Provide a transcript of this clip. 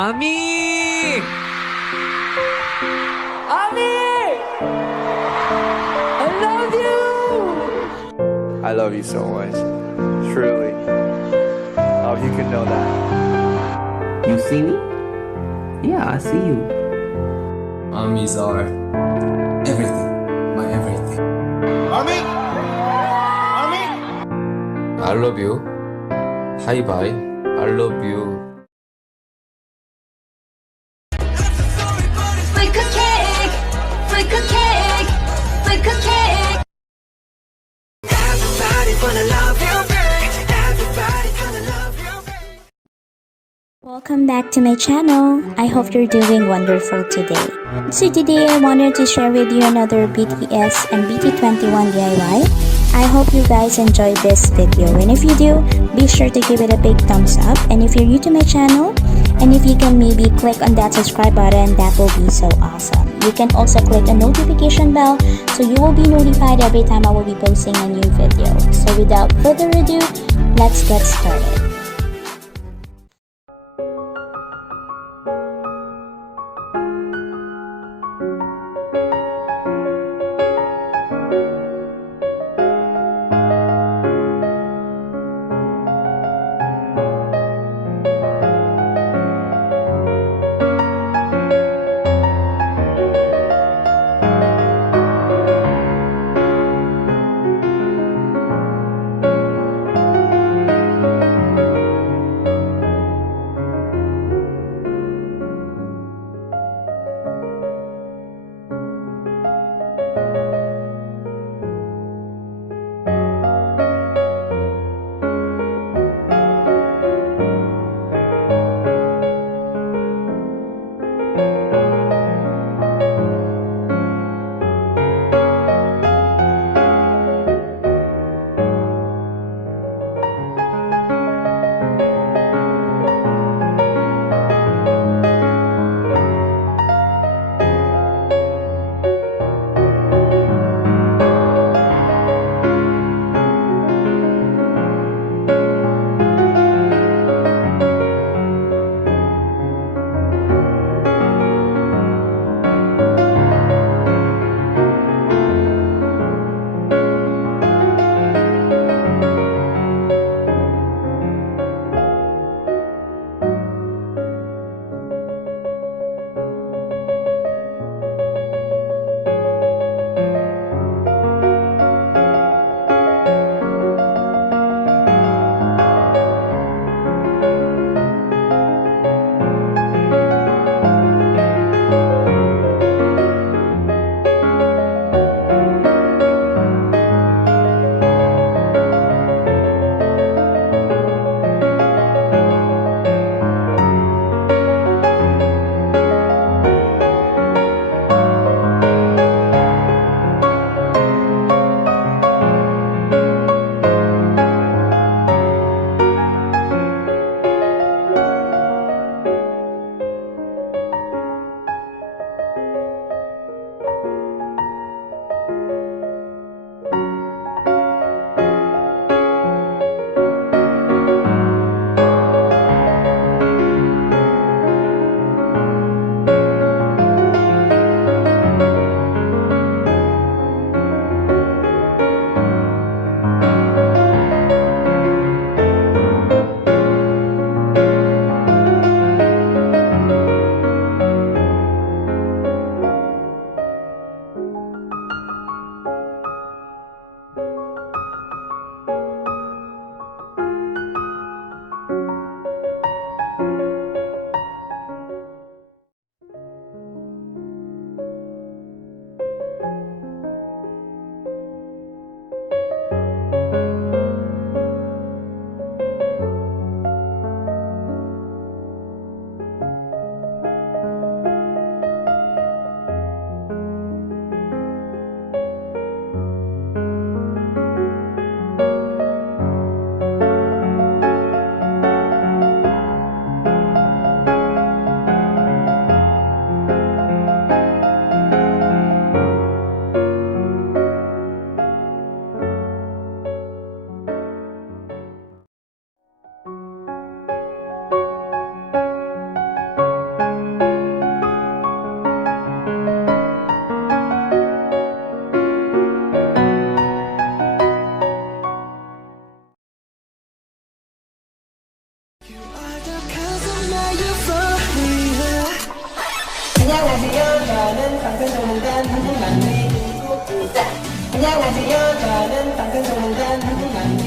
아미! Ami! I love you! I love you so much. Truly. Oh, you can know that. You see me? Yeah, I see you. Armies are everything. My everything. Army! Army! I love you. Hi bye. I love you. Flick a cake, flick a cake, flick a cake. Everybody gonna love you, babe. Everybody gonna love you, babe. Welcome back to my channel. I hope you're doing wonderful today. So today I wanted to share with you another BTS and BT21 DIY. I hope you guys enjoyed this video, and if you do, be sure to give it a big thumbs up. And if you're new to my channel, and if you can maybe click on that subscribe button, that will be so awesome. You can also click a notification bell so you will be notified every time I will be posting a new video. So without further ado, let's get started. 안녕하세요. 저는 방탄소년단 한국남자